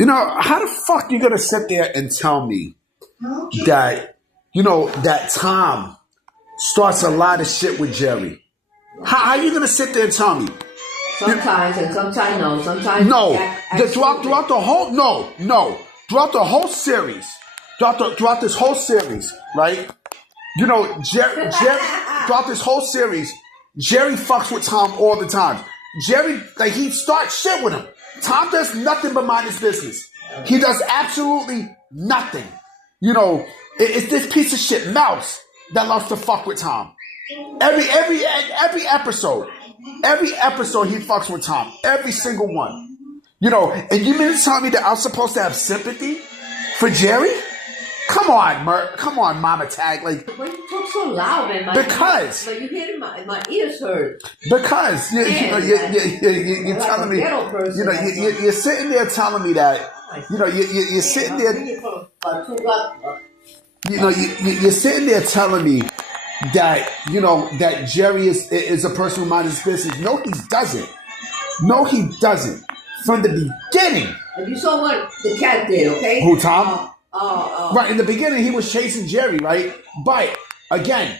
You know, how the fuck you gonna sit there and tell me that, you know, that Tom starts a lot of shit with Jerry? How you gonna sit there and tell me? Sometimes and sometimes no. Sometimes no. Throughout the whole throughout the whole series, throughout this whole series, right? You know, Jerry throughout this whole series, Jerry fucks with Tom all the time. Jerry, like, he starts shit with him. Tom does nothing but mind his business. He does absolutely nothing. You know, it's this piece of shit Mouse that loves to fuck with Tom. Every episode he fucks with Tom. Every single one. You know, and you mean to tell me that I'm supposed to have sympathy for Jerry? Come on, come on, Mama Tag. Like, why you talk so loud, man? Because. But you hear my ears hurt. Because you're telling me. You know, you're sitting there telling me that. You know, you're sitting there. You know, you're sitting there telling me that, you know, that Jerry is a person who minds his business. No, he doesn't. No, he doesn't. From the beginning. You saw what the cat did, okay? Who, Tom? Right, in the beginning, he was chasing Jerry, right? But, again,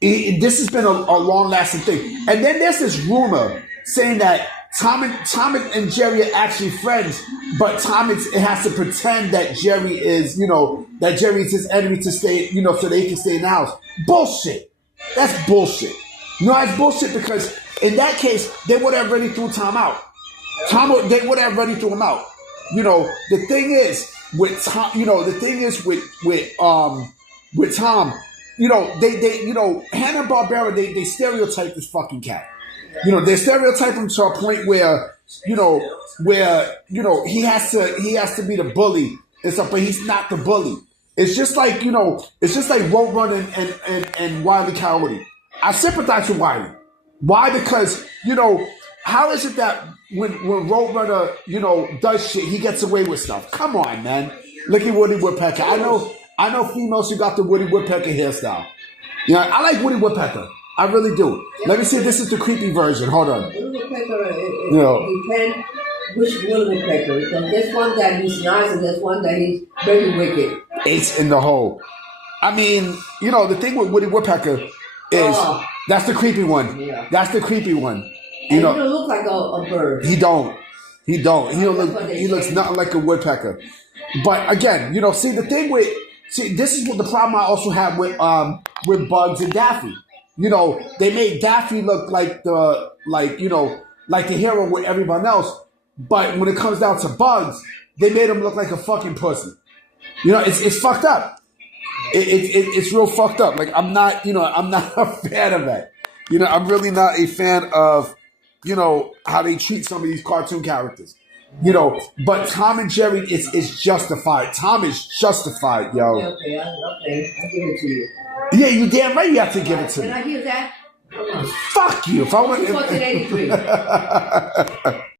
this has been a long-lasting thing. And then there's this rumor saying that Tom and Jerry are actually friends, but Tom has to pretend that Jerry is, you know, that Jerry is his enemy to stay, you know, so they can stay in the house. Bullshit. That's bullshit. You know, that's bullshit because in that case, they would have already threw Tom out. They would have already threw him out. You know, the thing is, with Tom, you know, the thing is with Tom, you know, they you know, Hanna-Barbera, they stereotype this fucking cat. You know, they stereotype him to a point where he has to be the bully and stuff, but he's not the bully. It's just like, you know, it's just like Roadrunner and Wile E. Coyote. I sympathize with Wiley. Why? Because, you know, how is it that when Roadrunner, you know, does shit, he gets away with stuff? Come on, man. Look at Woody Woodpecker. I know females who got the Woody Woodpecker hairstyle. You know, I like Woody Woodpecker. I really do. Let me see if this is the creepy version. Hold on. Woody Woodpecker, it depends which Woody Woodpecker. Because there's one that he's nice and there's one that he's very wicked. Ace in the hole. I mean, you know, the thing with Woody Woodpecker is that's the creepy one. Yeah. That's the creepy one. You know, he don't look like a bird. He don't. He looks nothing like a woodpecker. But again, you know, this is what the problem I also have with Bugs and Daffy. You know, they made Daffy look like the hero with everyone else. But when it comes down to Bugs, they made him look like a fucking pussy. You know, it's fucked up. It's real fucked up. Like, I'm not a fan of that. You know, I'm really not a fan of, you know, how they treat some of these cartoon characters. You know, but Tom and Jerry is justified. Tom is justified, yo. Okay, I'll give it to you. Yeah, you damn right you have to give it to me. Can I hear that? Fuck you. If I want 1483.